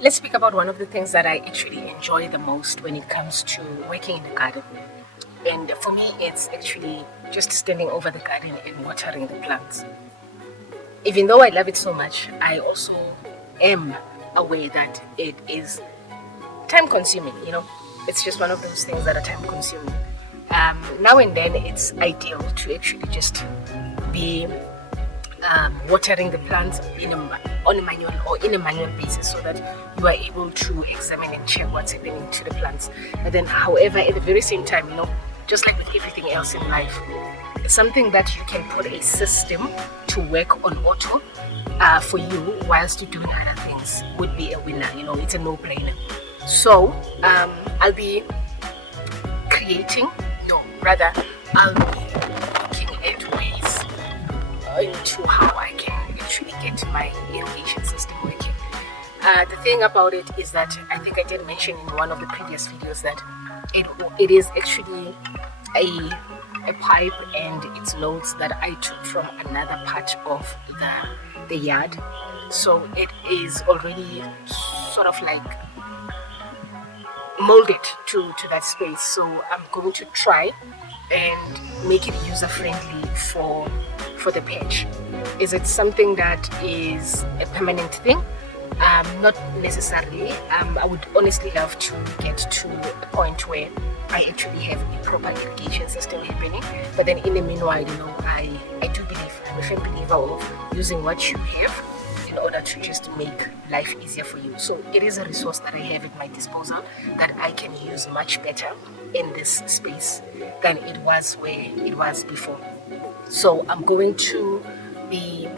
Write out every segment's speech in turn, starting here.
Let's speak about one of the things that I actually enjoy the most when it comes to working in the garden. And for me, it's actually just standing over the garden and watering the plants. Even though I love it so much, I also am aware that it is time consuming. It's just one of those things that are time consuming. Now and then, it's ideal to actually just be watering the plants on a manual basis, so that you are able to examine and check what's happening to the plants. But then, however, at the very same time, just like with everything else in life, something that you can put a system to work on auto for you whilst you're doing other things would be a winner. It's a no-brainer. So I'll be I'll be looking at ways into how I can actually get my irrigation system working. The thing about it is that I think I did mention in one of the previous videos that it is actually a pipe and its loads that I took from another part of the yard. So it is already sort of like molded to that space. So I'm going to try and make it user friendly for the patch. Is it something that is a permanent thing? Not necessarily. I would honestly love to get to a point where I actually have a proper irrigation system happening. But then in the meanwhile, I do believe, I'm a firm believer of using what you have in order to just make life easier for you. So it is a resource that I have at my disposal that I can use much better in this space than it was where it was before. So I'm going to be,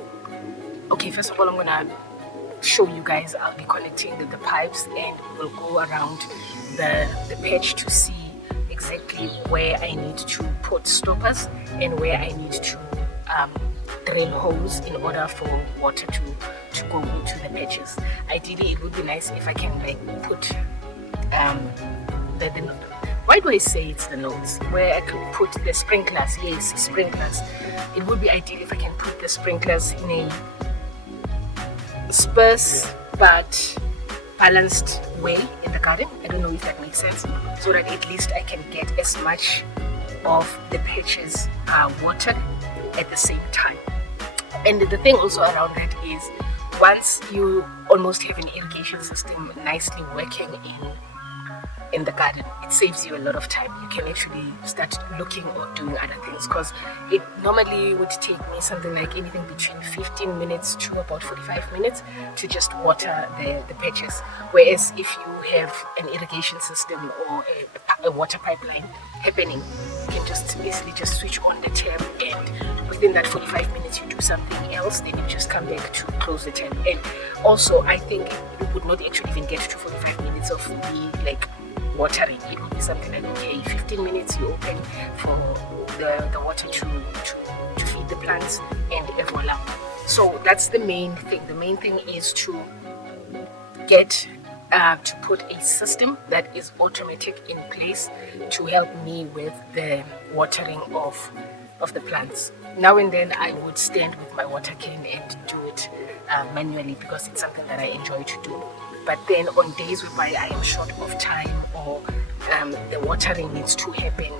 first of all, I'm going to show you guys. I'll be connecting the pipes, and we'll go around the patch to see exactly where I need to put stoppers and where I need to drill holes in order for water to go into the patches. Ideally, it would be nice if I can put the why do I say it's the nodes? Where I could put the sprinklers. Yes, sprinklers. It would be ideal if I can put the sprinklers in a sparse but balanced way in the garden. I don't know if that makes sense. So that at least I can get as much of the patches watered at the same time. And the thing also around that is, once you almost have an irrigation system nicely working in the garden, it saves you a lot of time. You can actually start looking or doing other things, because it normally would take me something like anything between 15 minutes to about 45 minutes to just water the patches. Whereas if you have an irrigation system or a water pipeline happening, you can just basically just switch on the tap, and within that 45 minutes you do something else, then you just come back to close the tap. And also, I think you would not actually even get to 45 minutes of me watering. It would be something like, 15 minutes you open for the water to feed the plants, and voila. So that's the main thing. The main thing is to get to put a system that is automatic in place to help me with the watering of the plants. Now and then I would stand with my water can and do it manually, because it's something that I enjoy to do. But then on days whereby I am short of time, or the watering needs to happen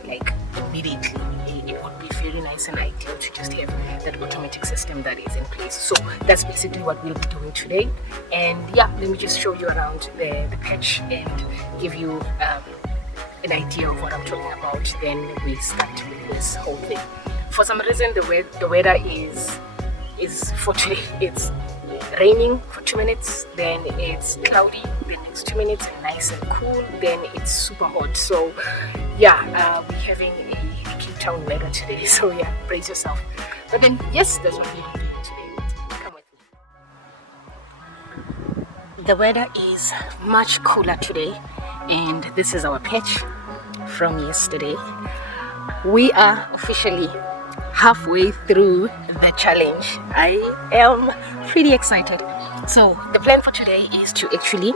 immediately, it would be very nice and ideal to just have that automatic system that is in place. So that's basically what we'll be doing today. And let me just show you around the patch and give you an idea of what I'm talking about. Then we start with this whole thing. For some reason, the weather is for today, it's raining for 2 minutes, then it's cloudy the next 2 minutes, and nice and cool, then it's super hot. So we're having a Cape Town weather today. So brace yourself. But then yes, that's what we're doing today. Come with me. The weather is much cooler today, and this is our patch from yesterday. We are officially halfway through the challenge. I am pretty excited. So the plan for today is to actually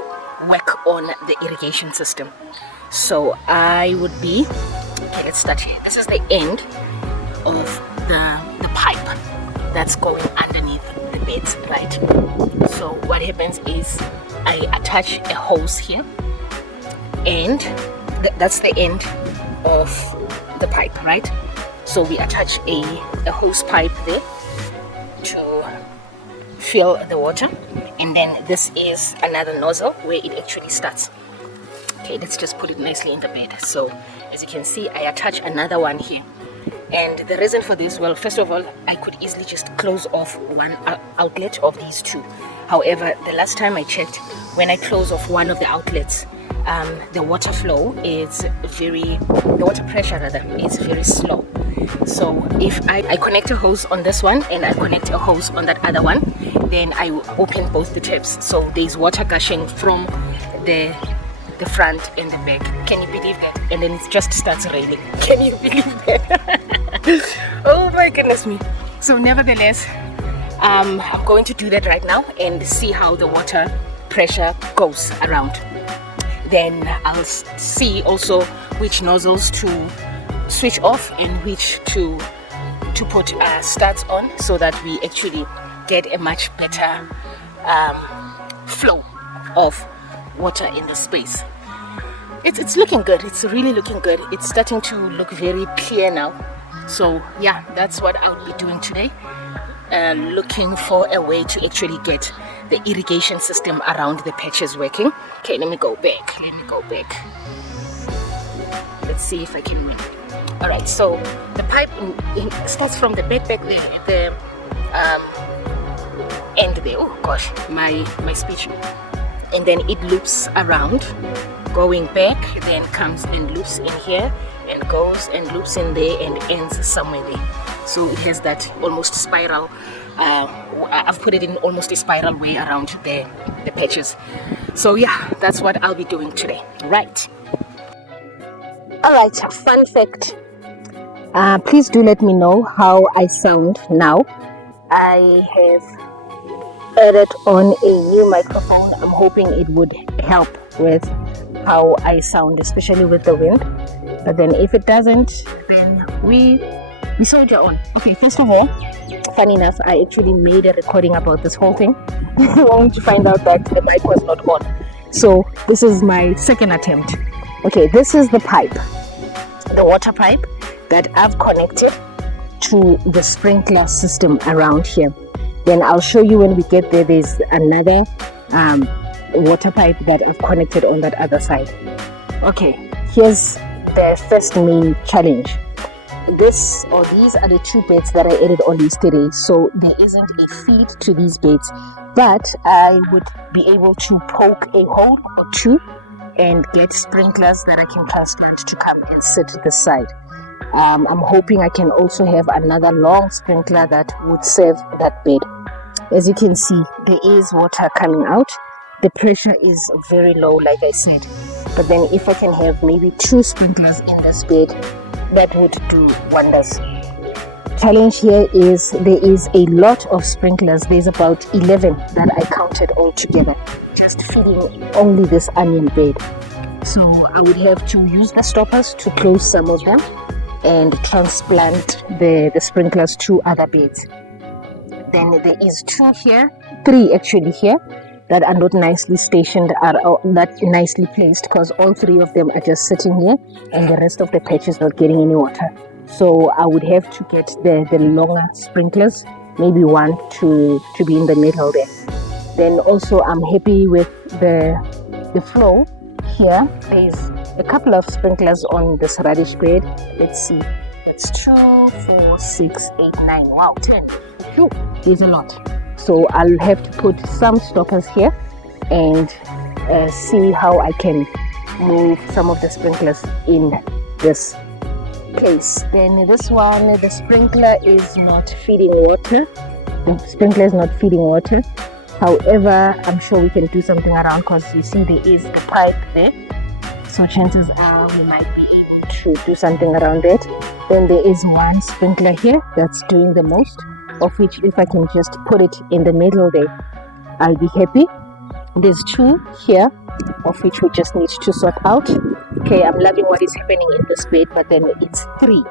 work on the irrigation system. So I would be, let's start here. This is the end of the pipe that's going underneath the beds, right? So what happens is I attach a hose here, and that's the end of the pipe, right? So we attach a hose pipe there to fill the water, and then this is another nozzle where it actually starts. Okay, let's just put it nicely in the bed. So as you can see, I attach another one here, and the reason for this, well, first of all, I could easily just close off one outlet of these two. However, the last time I checked, when I close off one of the outlets, the water pressure rather is very slow. So if I connect a hose on this one and I connect a hose on that other one, then I will open both the taps, so there's water gushing from the front and the back. Can you believe that? And then it just starts raining. Can you believe that? Oh my goodness me. So nevertheless, I'm going to do that right now and see how the water pressure goes around. Then I'll see also which nozzles to switch off and which to put starts on, so that we actually get a much better flow of water in the space. It's looking good. It's really looking good. It's starting to look very clear now. So yeah, that's what I'll be doing today. Looking for a way to actually get the irrigation system around the patches working. Okay, let me go back. Let's see if I can win. All right, so the pipe starts from the back the end there. Oh gosh, my speech. And then it loops around, going back, then comes and loops in here, and goes and loops in there and ends somewhere there. So it has that almost spiral. I've put it in almost a spiral way around the patches. So yeah, that's what I'll be doing today. Right. Alright, fun fact. Please do let me know how I sound now. I have added on a new microphone. I'm hoping it would help with how I sound, especially with the wind. But then if it doesn't, then we soldier on. Okay, first of all, funny enough, I actually made a recording about this whole thing only to find out that the mic was not on. So this is my second attempt. Okay, this is the pipe, the water pipe that I've connected to the sprinkler system around here. Then I'll show you when we get there. There's another water pipe that I've connected on that other side. Okay, here's the first main challenge. These are the two beds that I added on yesterday, so there isn't a feed to these beds, but I would be able to poke a hole or two and get sprinklers that I can transplant to come and sit this side. I'm hoping I can also have another long sprinkler that would serve that bed. As you can see, there is water coming out. The pressure is very low, like I said. But then if I can have maybe 2 sprinklers in this bed, that would do wonders. Challenge here is there is a lot of sprinklers. There's about 11 that I counted all together, just feeding only this onion bed. So I would have to use the stoppers to close some of them and transplant the sprinklers to other beds. Then there is 3 actually here that are not nicely stationed, are not nicely placed, because all 3 of them are just sitting here and the rest of the patch is not getting any water. So I would have to get the longer sprinklers, maybe 1 to be in the middle there. Then also I'm happy with the flow here. There's a couple of sprinklers on this radish bed. Let's see, that's 2, 4, 6, 8, 9, wow, 10. Phew, there's a lot. So I'll have to put some stoppers here and see how I can move some of the sprinklers in this place. Then this one, the sprinkler is not feeding water. The sprinkler is not feeding water. However, I'm sure we can do something around, because you see there is the pipe there. So chances are we might be able to do something around it. Then there is one sprinkler here that's doing the most, of which if I can just put it in the middle there, I'll be happy. There's 2 here, of which we just need to sort out. Okay, I'm loving what is happening in this bed, but then it's 3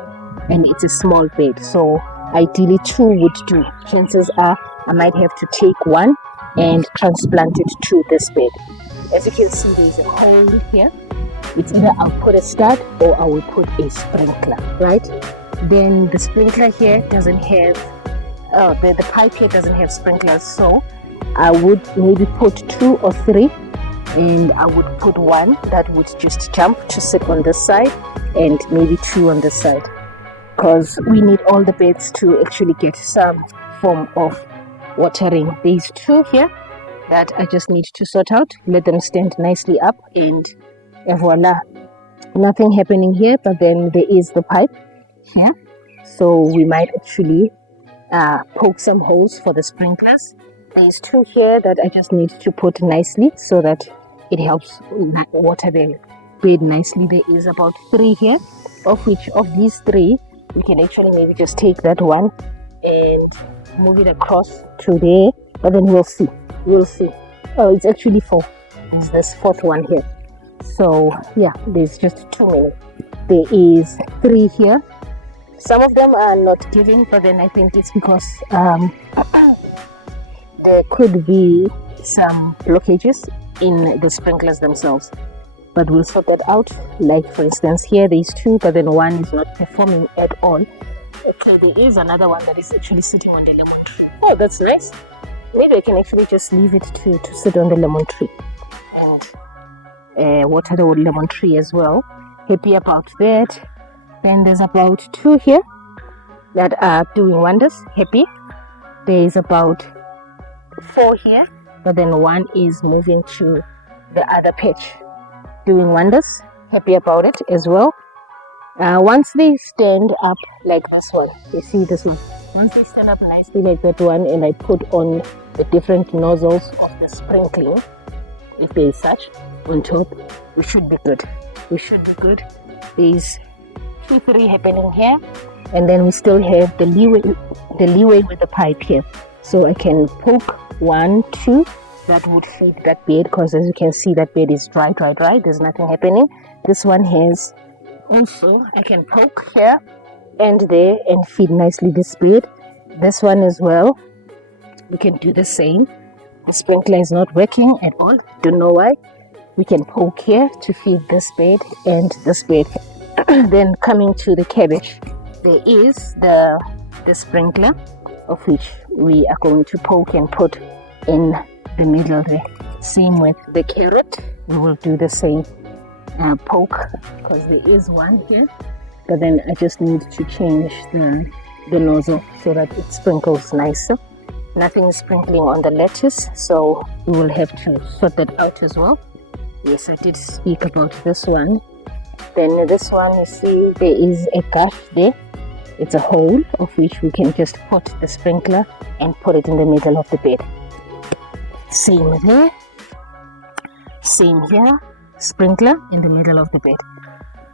and it's a small bed, so ideally 2 would do. Chances are I might have to take 1 and transplant it to this bed. As you can see, there's a hole here. It's either I'll put a stud or I will put a sprinkler, right? Then the sprinkler here doesn't have, the pipe here doesn't have sprinklers, so I would maybe put 2 or 3, and I would put 1 that would just jump to sit on this side and maybe 2 on this side, because we need all the beds to actually get some form of watering. There's 2 here that I just need to sort out, let them stand nicely up, and voila, nothing happening here, but then there is the pipe here, so we might actually poke some holes for the sprinklers. There's 2 here that I just need to put nicely so that it helps water the bed nicely. There is about 3 here, of which of these 3 we can actually maybe just take that one and move it across to there, but then we'll see. Oh, it's actually 4. There's this 4th one here. So yeah, there's just too many. There is 3 here. Some of them are not giving, but then I think it's because there could be some blockages in the sprinklers themselves, but we'll sort that out. Like for instance here, there's 2, but then 1 is not performing at all. Okay, there is another one that is actually sitting on the lemon tree. Oh, that's nice. Maybe I can actually just leave it to sit on the lemon tree and water the lemon tree as well. Happy about that. Then there's about 2 here that are doing wonders. Happy. There's about 4 here, but then 1 is moving to the other patch, doing wonders. Happy about it as well. Once they stand up like this one, you see this one, once they stand up nicely like that one, and I put on the different nozzles of the sprinkling, if there is such, on top, we should be good. There's 2, 3 happening here, and then we still have the leeway with the pipe here, so I can poke 1, 2 that would feed that bed, because as you can see, that bed is dry. There's nothing happening. This one has also, I can poke here and there and feed nicely this bed. This one as well, we can do the same. The sprinkler is not working at all, don't know why. We can poke here to feed this bed and this bed. Then coming to the cabbage, there is the sprinkler, of which we are going to poke and put in the middle there. Same with the carrot, we will do the same. Poke, because there is 1 here, but then I just need to change the nozzle so that it sprinkles nicer. Nothing is sprinkling on the lettuce, so we will have to sort that out as well. Yes, I did speak about this one. Then this one, you see, there is a gush there. It's a hole, of which we can just put the sprinkler and put it in the middle of the bed. Same there, same here, sprinkler in the middle of the bed.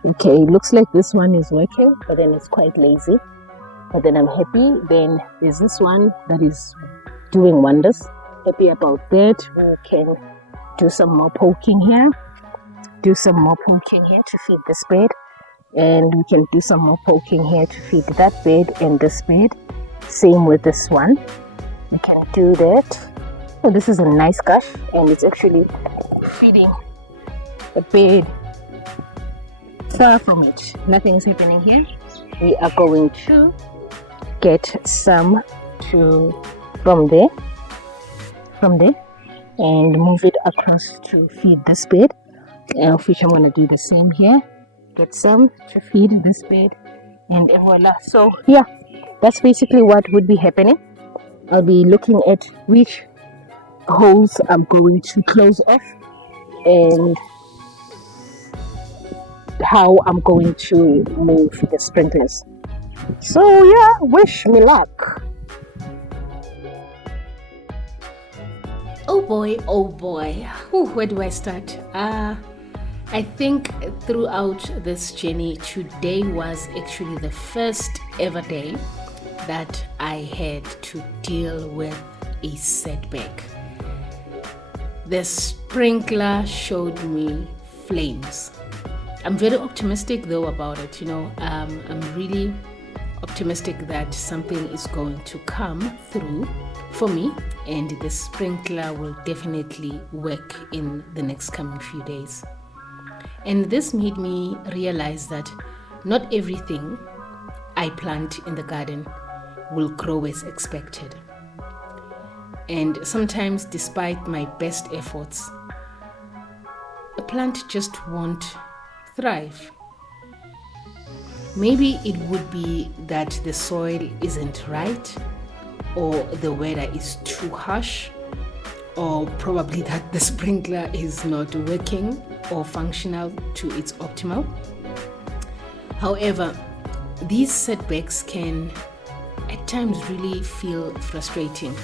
Okay, looks like this one is working, but then it's quite lazy. But then I'm happy. Then there's this one that is doing wonders. Happy about that. We can do some more poking here. To feed this bed. And we can do some more poking here to feed that bed and this bed. Same with this one. We can do that. Oh, this is a nice gush, and it's actually feeding the bed far from it. Nothing is happening here. We are going to get some from there, and move it across to feed this bed, of which I'm going to do the same here. Get some to feed this bed, and voila. So yeah, that's basically what would be happening. I'll be looking at which holes I'm going to close off and how I'm going to move the sprinklers. So yeah, wish me luck. Oh boy. Ooh, where do I start? I think throughout this journey, today was actually the first ever day that I had to deal with a setback. The sprinkler showed me flames. I'm very optimistic though about it, I'm really optimistic that something is going to come through for me, and the sprinkler will definitely work in the next coming few days. And this made me realize that not everything I plant in the garden will grow as expected. And sometimes, despite my best efforts, a plant just won't thrive. Maybe it would be that the soil isn't right, or the weather is too harsh, or probably that the sprinkler is not working or functional to its optimal. However, these setbacks can at times really feel frustrating,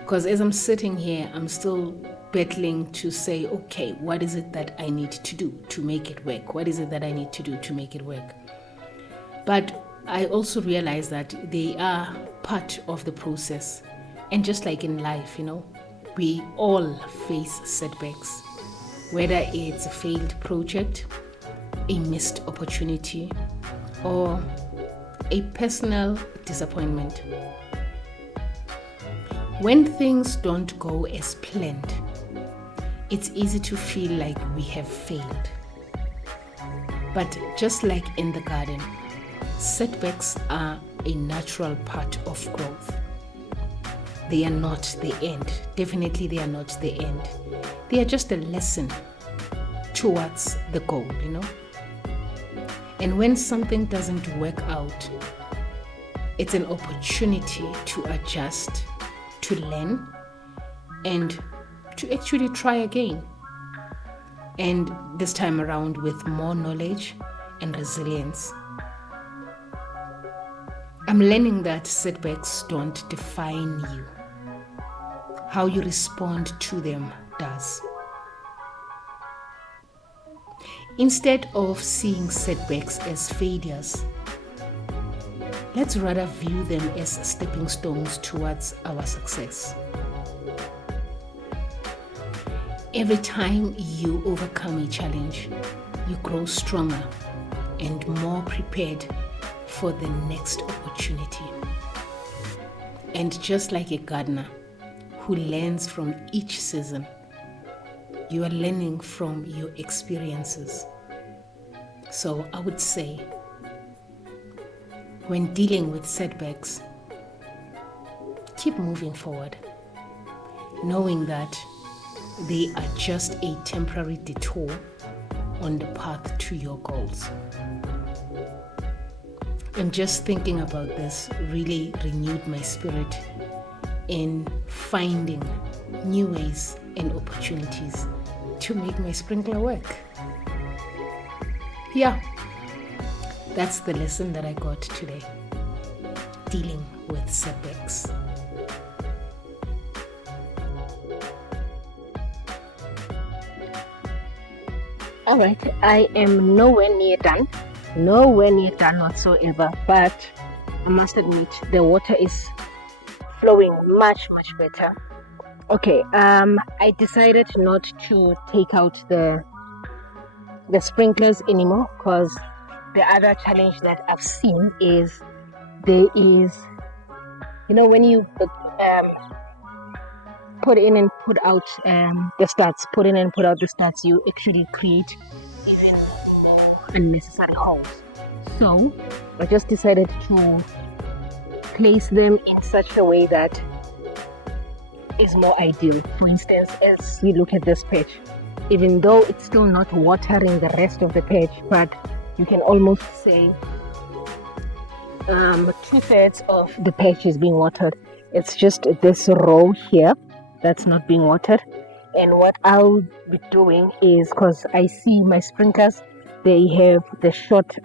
because as I'm sitting here, I'm still battling to say, okay, what is it that I need to do to make it work? What is it that I need to do to make it work? But I also realize that they are part of the process. And just like in life, we all face setbacks, whether it's a failed project, a missed opportunity, or a personal disappointment. When things don't go as planned, it's easy to feel like we have failed. But just like in the garden, setbacks are a natural part of growth. They are not the end. Definitely they are not the end. They are just a lesson towards the goal, And when something doesn't work out, it's an opportunity to adjust, to learn, and to actually try again. And this time around with more knowledge and resilience. I'm learning that setbacks don't define you. How you respond to them does. Instead of seeing setbacks as failures, let's rather view them as stepping stones towards our success. Every time you overcome a challenge, you grow stronger and more prepared for the next opportunity. And just like a gardener who learns from each season, you are learning from your experiences. So I would say, when dealing with setbacks, keep moving forward, knowing that they are just a temporary detour on the path to your goals. And just thinking about this really renewed my spirit in finding new ways and opportunities to make my sprinkler work. Yeah, that's the lesson that I got today. Dealing with setbacks. All right, I am nowhere near done whatsoever, but I must admit the water is flowing much better. Okay, I decided not to take out the sprinklers anymore, because the other challenge that I've seen is there is, when you put in and put out the stats, you actually create even unnecessary holes. So I just decided to place them in such a way that is more ideal. For instance, as you look at this patch, even though it's still not watering the rest of the patch, but you can almost say 2/3 of the patch is being watered. It's just this row here that's not being watered. And what I'll be doing is, because I see my sprinklers, they have the short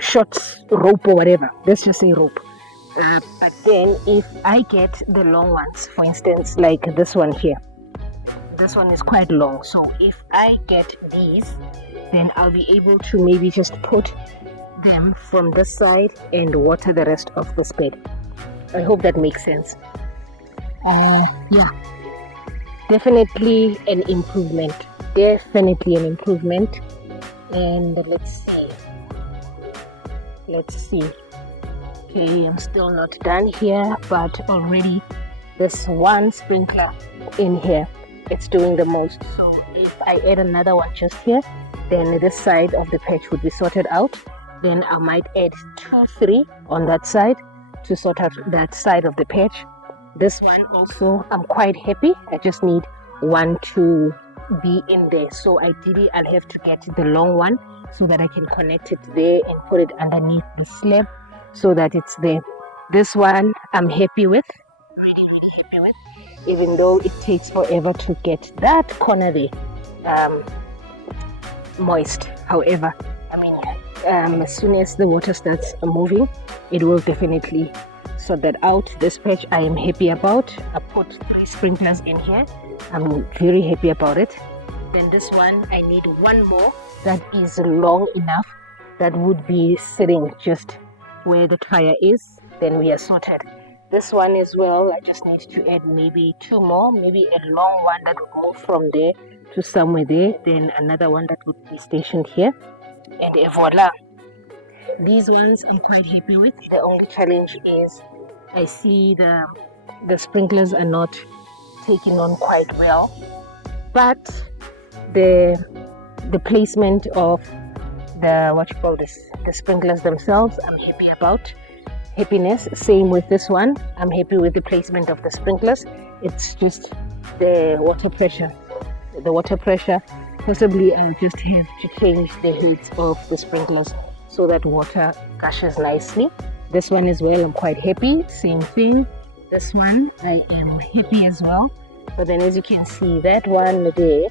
short rope or whatever. Let's just say rope. But then if I get the long ones, for instance, like this one here, this one is quite long. So if I get these, then I'll be able to maybe just put them from this side and water the rest of this bed. I hope that makes sense. Yeah, definitely an improvement. And let's see. Okay, I'm still not done here, but already there's one sprinkler in here. It's doing the most. So if I add another one just here, then this side of the patch would be sorted out. Then I might add 2-3 on that side to sort out that side of the patch. This one also, I'm quite happy. I just need one to be in there. So ideally, I'll have to get the long one so that I can connect it there and put it underneath the slab so that it's there. This one I'm happy with, really happy with, even though it takes forever to get that corner there moist. However, I mean, as soon as the water starts moving, it will definitely sort that out. This patch I am happy about. I put 3 sprinklers in here. I'm very happy about it. Then this one, I need one more that is long enough that would be sitting just where the tire is. Then we are sorted. This one as well, I just need to add maybe 2 more, maybe a long one that would move from there to somewhere there, then another one that would be stationed here, and voila. These ones I'm quite happy with. The only challenge is I see the sprinklers are not taking on quite well, but the placement of the sprinklers themselves I'm happy about. Happiness, same with this one. I'm happy with the placement of the sprinklers. It's just the water pressure. Possibly I'll just have to change the heads of the sprinklers so that water gushes nicely. This one as well, I'm quite happy. Same thing. This one, I am happy as well. But then as you can see, that one there,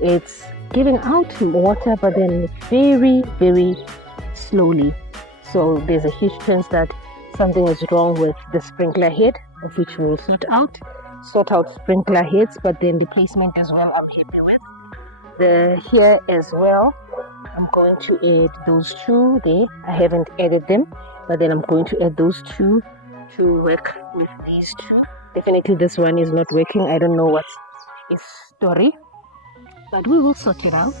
it's giving out water, but then very, very slowly. So there's a huge chance that something is wrong with the sprinkler head, of which we will sort out sprinkler heads, but then the placement as well I'm happy with. Here as well, I'm going to add those 2 there. I haven't added them, but then I'm going to add those 2 to work with these 2. Definitely this one is not working. I don't know what's its story, but we will sort it out.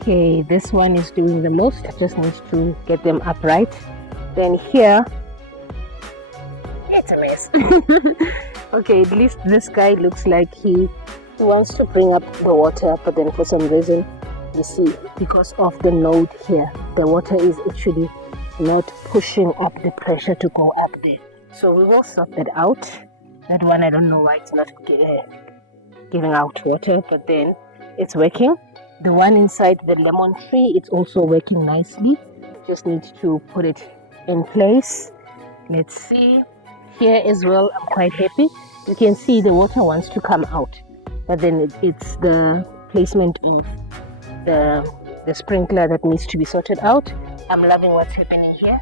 Okay, this one is doing the most. I just need to get them upright. Then here, it's a mess. Okay, at least this guy looks like he wants to bring up the water, but then for some reason, you see, because of the node here, the water is actually not pushing up the pressure to go up there. So we will sort that out. That one, I don't know why it's not giving out water, but then it's working. The one inside the lemon tree, it's also working nicely. Just need to put it in place. Let's see. Here as well, I'm quite happy. You can see the water wants to come out, but then it's the placement of the sprinkler that needs to be sorted out. I'm loving what's happening here.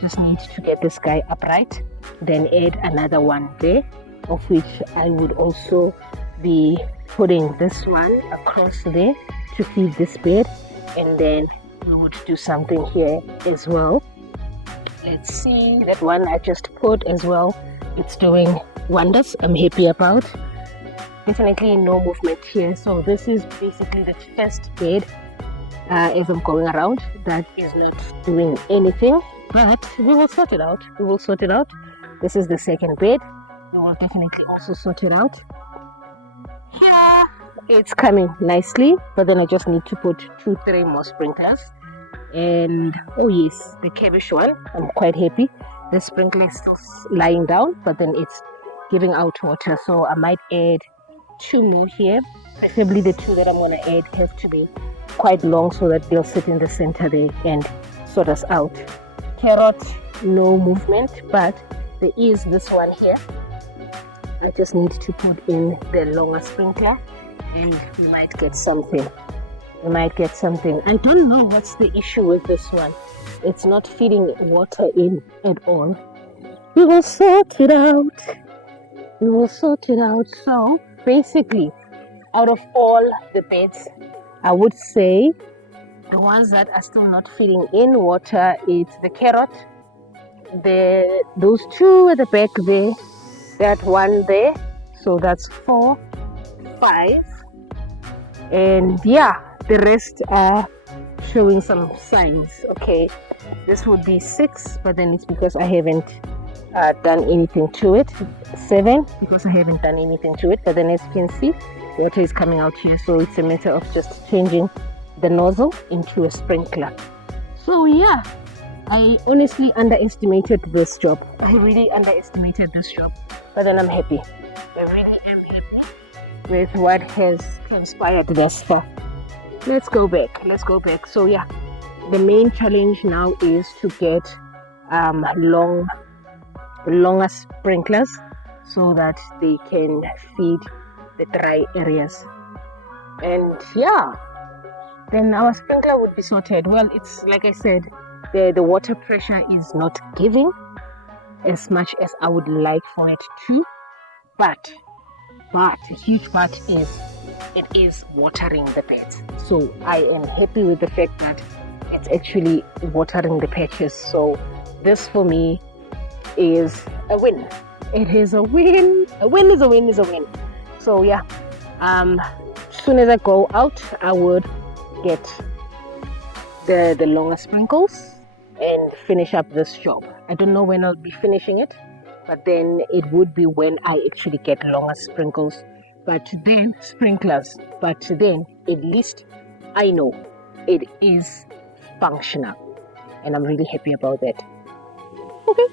Just need to get this guy upright, then add another one there, of which I would also be putting this one across there to feed this bed, and then we would do something here as well. Let's see, that one I just put as well, it's doing wonders. I'm happy about. Definitely no movement here. So this is basically the first bed as I'm going around that is not doing anything, but we will sort it out. This is the second bed. We will definitely also sort it out. Here it's coming nicely, but then I just need to put 2-3 more sprinklers. And oh yes, the cabbage one, I'm quite happy. The sprinkler is still lying down, but then it's giving out water, so I might add 2 more here. Preferably the 2 that I'm going to add have to be quite long so that they'll sit in the center there and sort us out. Carrot, no movement, but there is this one here. I just need to put in the longer sprinkler and we might get something. I don't know what's the issue with this one. It's not feeding water in at all. We will sort it out. So basically, out of all the beds, I would say the ones that are still not feeding in water, it's the carrot, those 2 at the back there, that one there. So that's 4, 5, and yeah, the rest are showing some signs. Okay, this would be 6, but then it's because I haven't done anything to it. 7, because I haven't done anything to it, but then as you can see, water is coming out here, so it's a matter of just changing the nozzle into a sprinkler. So yeah, I honestly underestimated this job. I really underestimated this job, but then I'm happy. I really am happy with what has transpired thus far. Let's go back. So yeah, the main challenge now is to get longer sprinklers so that they can feed the dry areas. And yeah, then our sprinkler would be sorted. Well, it's like I said, the water pressure is not giving as much as I would like for it to, but a huge part is it is watering the beds. So I am happy with the fact that it's actually watering the patches. So this for me is a win. It is a win. A win is a win is a win. So yeah, as soon as I go out, I would get the longer sprinkles and finish up this job. I don't know when I'll be finishing it, but then it would be when I actually get longer sprinkles, but then sprinklers. But then at least I know it is functional, and I'm really happy about that. Okay.